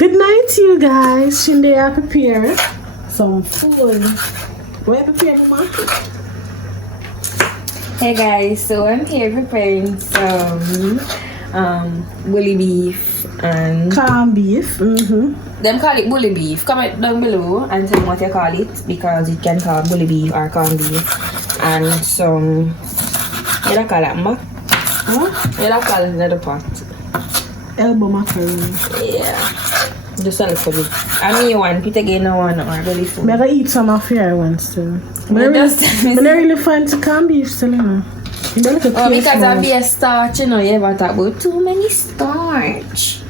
Good night, you guys. Shinde, I prepare some food. What are you preparing, Mama? Hey guys, so I'm here preparing some bully beef and corned beef. Them call it bully beef. Comment down below and tell me what you call it because it can call bully beef or corned beef. And some you don't call it you don't call it another pot. Elbow macaroni. Yeah. Just a little bit. I mean one, Petagaye no one or really food. I'm gonna eat some of your ones too. I'm not really fancy corned beef still, you know. Because I'll be a starch, you know, you ever talk about too many starch.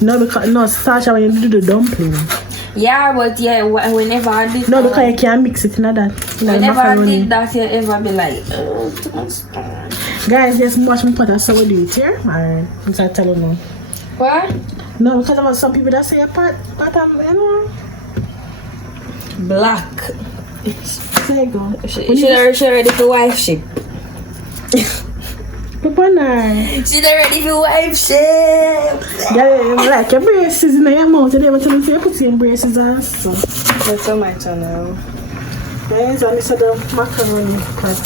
No, because starch when you do the dumpling. Yeah, but yeah, whenever I did no, because you can't mix it in that. Whenever I did that, you ever be like, oh, too much starch. Guys, just watch me put a so we do it here. Alright, I'm trying to tell you now. What? No, because there are some people that say a pot, you know. Black. There you go. She ready for wife ship. She's ready for wife ship. Yeah, like your braces in your mouth. They want to say you put your braces on. So. That's so much on now. Guys, and this is the macaroni pot.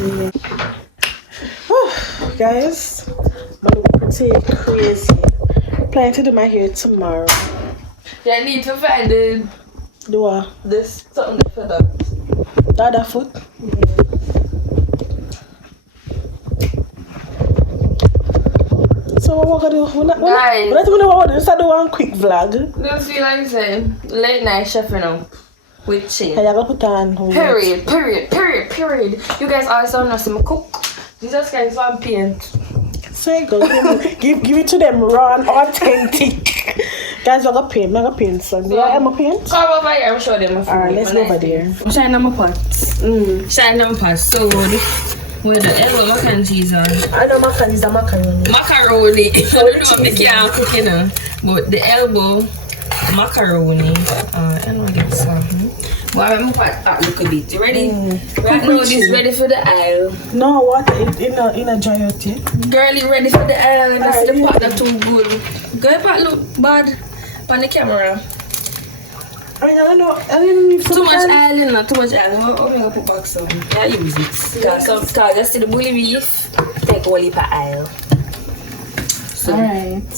Yeah. Oh, guys, I'm pretty crazy. Planning to do my hair tomorrow. Yeah, I need to find the do what? This something for that. The other foot? Yeah. So what we're gonna do? We're not gonna do. Just do one quick vlog. Don't feel like saying late night chefing up with chin. And you're gonna put on. Period. You guys also know some cook. Jesus Christ, one paint. So you go give it to them raw and authentic. Guys, we're gonna paint some. So, yeah, I'm gonna paint. Come over here, I'll show them my food. Alright, let's go over there. Shine on my pot. Shine on my pot. So with the elbow mac and cheese on. I know macaroni is the macaroni. Macaroni. I don't know what make you cook, you know. But the elbow macaroni. I don't want to get some. But I'm gonna put that look a bit. You ready? Right now, this ready for the aisle. No, what? In a giant tea. Girl, you ready for the aisle? That's the pot that too good. Girl, pot look bad on the camera. I don't know. I didn't need too much aisle, you know. Too much aisle. I'm gonna put back some. Yeah, use it. Cause just see the bully beef. Take one lip of aisle. So, alright.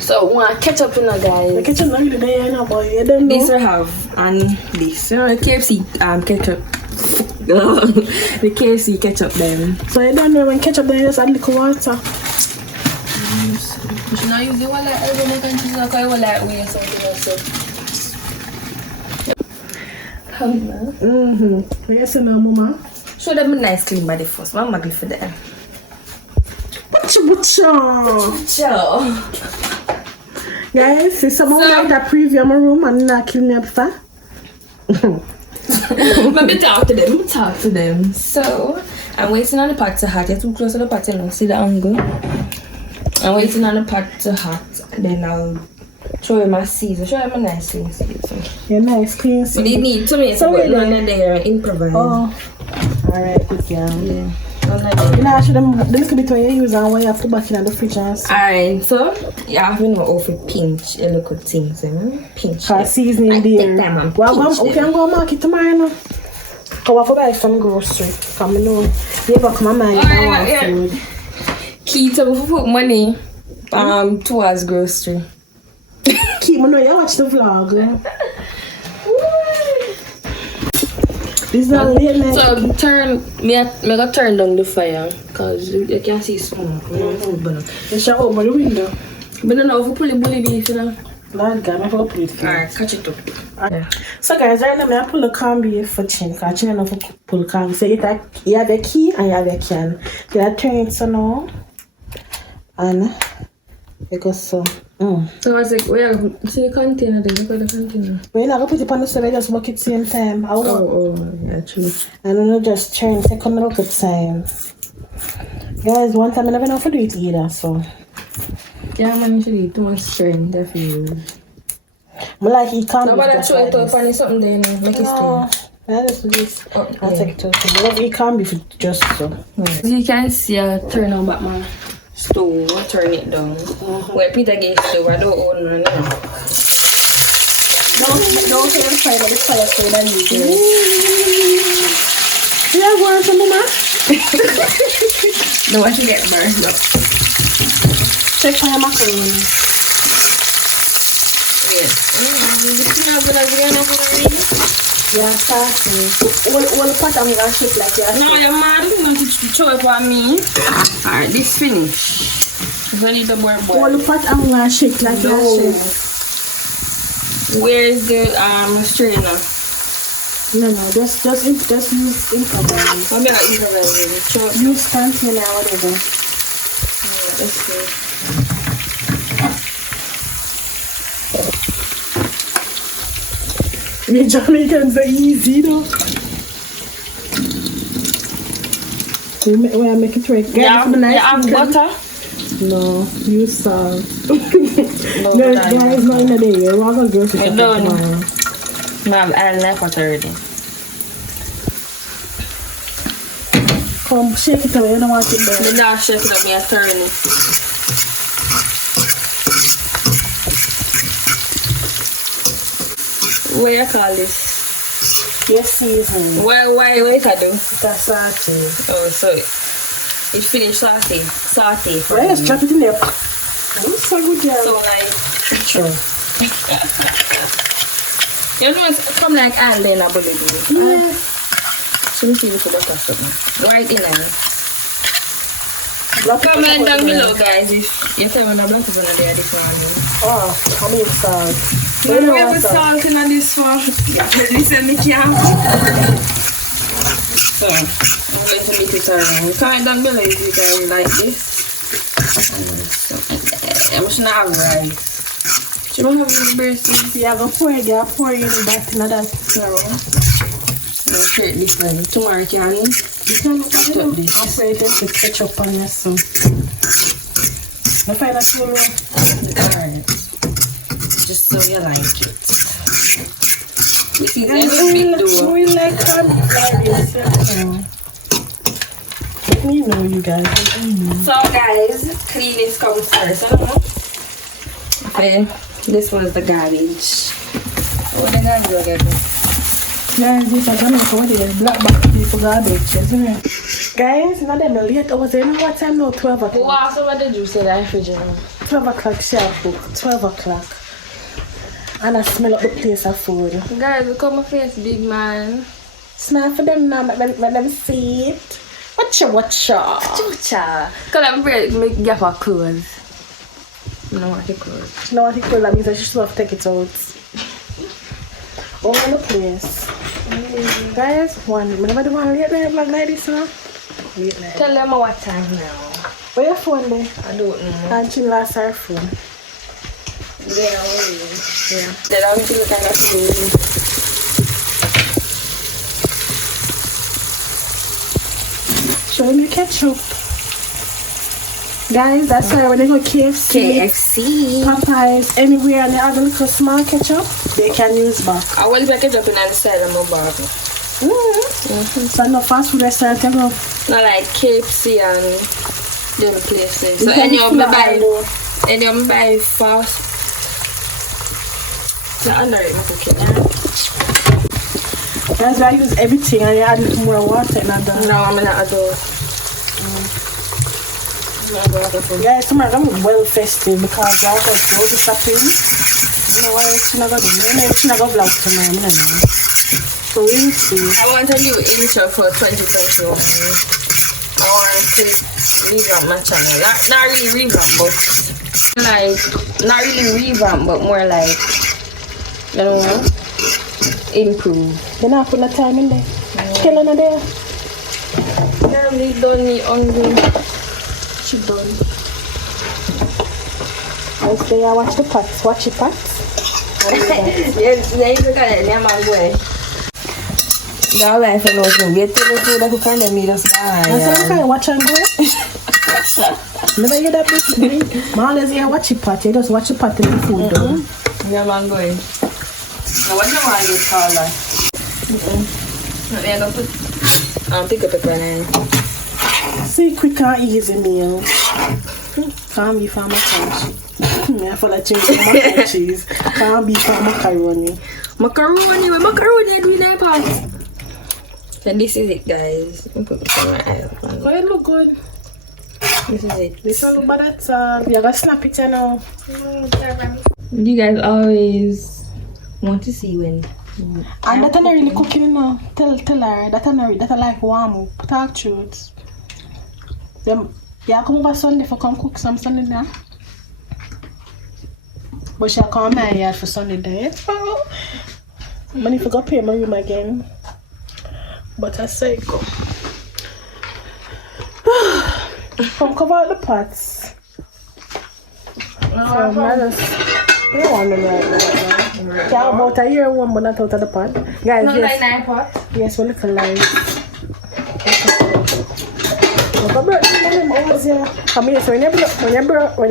So want ketchup, you know, guys. The ketchup not really there, you know, but you don't know. This we have and this. You know, the KFC ketchup. The KFC ketchup then. So you don't know when ketchup then you just add little water. You should not use the one like everyone can choose like one like way or something also. Yes, no, Mama. Show them a nice clean body first. One magli for them. Butcha. Guys, see someone like that preview of my room and not kill me up far. Let me talk to them. So, I'm waiting on the pot to hot. You're too close to the pot, you know. See the angle? I'm waiting on the pot to hot. Then I'll show him my season. Show him a nice clean season. Yeah, nice clean season. But they need to make some none there improvise. Oh. Alright, good girl. Yeah. You know, I should have the little bit when you use and when you have to back in the fridge and stuff. Alright, so you have to know how to pinch a little things, pinch. Cause seasoning there. Well, we can go market tomorrow now. Go off buy some grocery. Come on, you ever come on my food. Key to put money towards grocery. Keep me know you watch the vlog. This is not late night. So me gonna turn down the fire because you can see smoke. You should open the window. But no, if you pull the bully beef, you know. Lord God, I'm going to put it. Alright, catch it up. Yeah. So guys, right now I pull the corned beef for chin. Because chin enough to pull the corned beef. So you have the key and you have the can. So I turn it so now. And it goes so. So I was like, where see the container then? Look at the container. But you're not going to put it on the stove, just work it same time. Oh, actually. And then you just turn second look at time. Guys, one time I never know how to do it either, so. Yeah, man, you should eat too much strength, definitely. I like it can't be but just try like to find something there, make it strong. Yeah, let's do this. I'll take it to. I love it can't be just so. As you can see, I turn on back, man. stove, turn it down. Where Petagaye stove, I don't own one now. Don't say I'm trying to be fire so that you do. Yeah, going some mama? No, I should get burned up. Check for your macaroni. Yes. Yeah, saucy. One pot I'm gonna shape like that. No, you're mad. You're going to throw it for me. Alright, this finish. You need the more boil. One pot I'm gonna shape like that. Where is the strainer? No, just use improvise. I'm gonna improvise. Use container or whatever. Let's see. Me Jamaicans are easy though. We make it right. Yeah, butter. No, use salt. No, guys, not in the day. You're not gonna go to shop tomorrow. Ma'am, I'll left for 30. Come, shake it away. You don't want it there. The dog shake it up, we are turning it. What you call this? Yes, season. Why you can do? That's salty. Oh, so it finished sauté. Well, let's drop it in there. That's so good, yeah. So like, Sure. you know it's come like all in a bullet. Yeah. So we see if we got something. Right in there. Black Comment down below, guys, if you tell me the black pepper there this morning. Oh, how many salt? We have salt in this one. Listen, me can't. So, I'm going to make it around. Comment down below if you guys like this. I'm just not have rice. You don't have any birds. Yeah, go pour it. Yeah, pour it in back in that. So, I'll shake this one. Tomorrow, can you? You can look at it. I'll pour it in with ketchup on this. So, no final spoon. Alright. Just so you like it. This is a big dough. We like this. Let me know, you guys. Let me know. So guys, cleaning comes first, okay. This was the garbage. What the garbage again? Yeah, this is Jamaica. What is it? Black bag people garbage, isn't it? Guys, now they're late. I was there. What time now? 12 o'clock. Wow, so what did you say that refrigerator? 12 o'clock sharp. 12 o'clock. And I smell up the place of food. Guys, look at my face, big man. Smell for them now. Let them see it. Watcha. Cause I'm ready to make gaffer clothes. No, what the clothes. You know what it could that means I should have to take it out. All in the place. Guys, whenever the one late night vlog like this, huh? Late night. Tell them what time now. Where your phone there? I don't know. And she lost her phone. Yeah. Then I'm going to look at that food. Show me ketchup. Guys, that's why when they go KFC, Popeyes, anywhere and they have a little small ketchup, they can use back. I will pack it up in the side of my bag. So no fast food restaurant can go. Not like KFC and them places. So any of them buy fast. So under it, not okay. That's why I use everything and you add a little more water and that. No, I'm not a dog. Guys, tomorrow I'm well festive because I got grocery shopping. You know why she's not going to do? She's not going to vlog tomorrow, I don't know. So we'll see. I want a new intro for 2021. I want to revamp my channel. Not really revamp, but like, not really revamp, but more like, you know, improve. Then I put the time in there. Killing her there. Girl, we don't need hungry. She done. I stay and watch the pots. Watch the pots. Yes, you look at it, I'm going. Now life and also get to the food that you can meet us by. I said, okay, watch and go. Never hear that bit. Man, let's hear watch the pot. You just watch the pot and the food done. Yeah, man, going. Now, what do you want to get taller? I'm going to put pick up a banana. See, quick and easy meal. Can't be for macaroni. I feel like change macaroni cheese. Can't be for macaroni. Macaroni, what macaroni I do in that pot? And this is it, guys. Let me put this on my eye. Oh, it look good. This is it. This one look bad at all. You gotta snap it, you know. You guys always want to see when. And that not really cooking, you know. Tell her that I like warm up. Talk truth. Them, yeah, come over Sunday for come cook some Sunday now. But she'll come my yard for Sunday day. Oh, money for go pay my room again. But I say go. Come cover out the pots. So manage. You don't want them right now. Yeah, about a year one, but not out of the pot. Guys, Not yes. like 9 pot. Yes, we're looking like. Come here, so when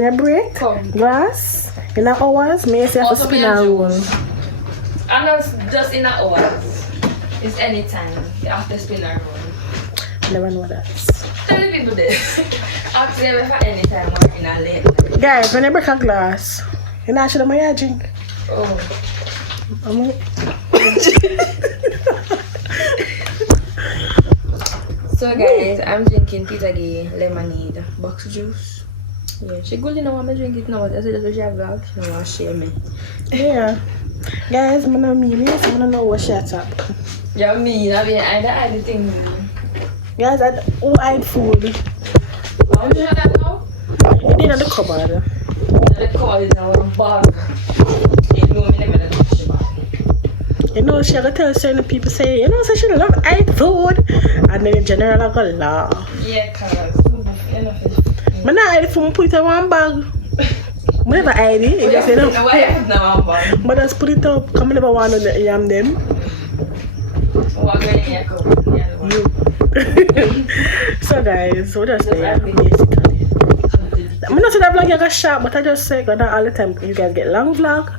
you break Come. glass in an hours, may you say have to Also, spin me a and roll. I'm not just in an hour. It's anytime. You have to spin around. Never know that. Tell the people this. Ask them for any time or in a late. Guys, when you break a glass, you not should have drink. Oh. So guys, I'm drinking Petagaye lemonade box juice. Yeah, she good enough. I'm drinking it now. I said that's she have vlog. She don't want to share me. Yeah. Guys, I don't know what she at up. Yeah, me. I mean, I the thing. Guys, who hide food? How do you have that now? It in the cupboard. The call is our bag. You know me never touch the bag. You know, she gotta tell certain people say, you know, so she love hide food. And then in general, I go laugh. Yeah, cause I not hide food, put it in one bag. I never hide it. You just say, no. But just put it up. Come never want to yam them. What going in your cup? You. So guys, what just there basically. I'm not saying that vlog you got short, but I just say that all the time you guys get long vlog.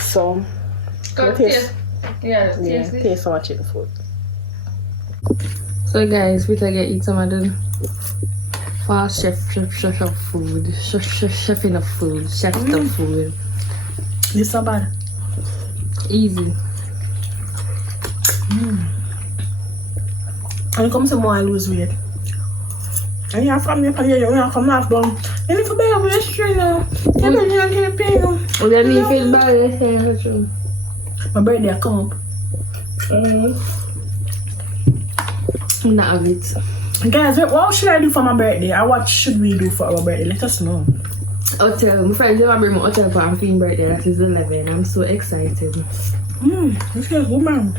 So taste so much in food. So guys, we can eat some of the fast chef food. Chef enough food. Chef the food. This so bad. Easy. And come some more and lose weight. And your family up here, you come off down. And if you buy a restaurant now, you can't pay them. Oh, that me feel bad. My birthday come up. Not have it. Guys, what should I do for my birthday? And what should we do for our birthday? Let us know. Hotel. My friends have bring my hotel for my friend's birthday. That is 11. I'm so excited. This is woman.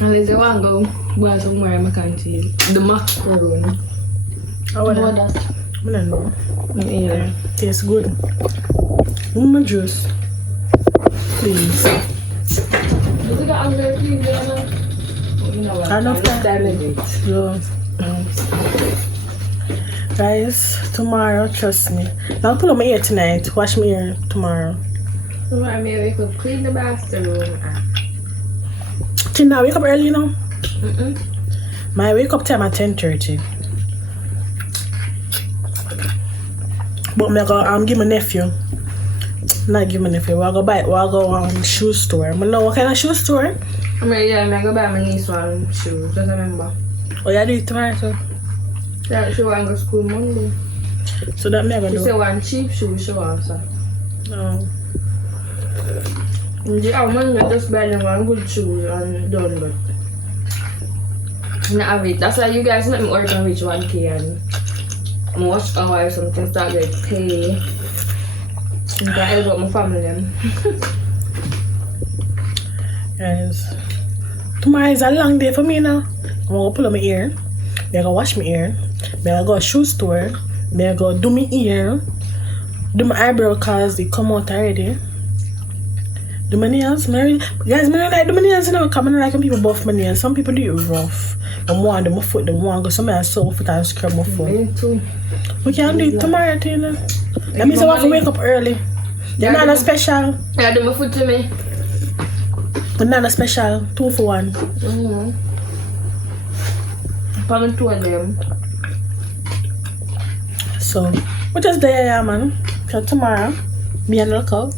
Unless you want to go buy somewhere in my country. The macaroni. How about that? I don't know. Yeah. Tastes good. My juice. Please. Is it the other thing? I don't know. Guys, tomorrow, trust me. Now pull up my hair tonight. Wash my hair tomorrow. Tomorrow, maybe we could clean the bathroom. Tina, wake up early now? My wake up time at 10:30. But I'm gonna give my nephew. Not give my nephew. We'll go shoe store. I know what kind of shoe store? I'm gonna buy my niece one shoes. Just remember. Oh, you do it tomorrow, so? Yeah, she want to go to school Monday. So that me I gonna She do. say one cheap shoe she want, so. Oh. Yeah, Monday just buy them one good shoes and done, but. Not have it. That's why you guys make me work and reach 1K and watch hour or something, start get pay. And I help out my family then. Guys, tomorrow is a long day for me now. I'm gonna pull up my hair. I'm gonna wash my hair. I'm gonna go to shoe store. I'm gonna go do my ear. Do my eyebrow cause they come out already. Do my nails. Guys, I don't like do my nails, you know, because I don't like when people buff my nails. Some people do it rough. I want to do my foot, they want to go somewhere and sew my foot and scrub my foot. Me too. We can do it tomorrow, Tina. That means I have to wake up early. You're not special. Yeah, do my foot to me. Banana special, 2 for 1. Probably 2 of them. So, we're just there, yeah, man. So tomorrow, be on the lookout.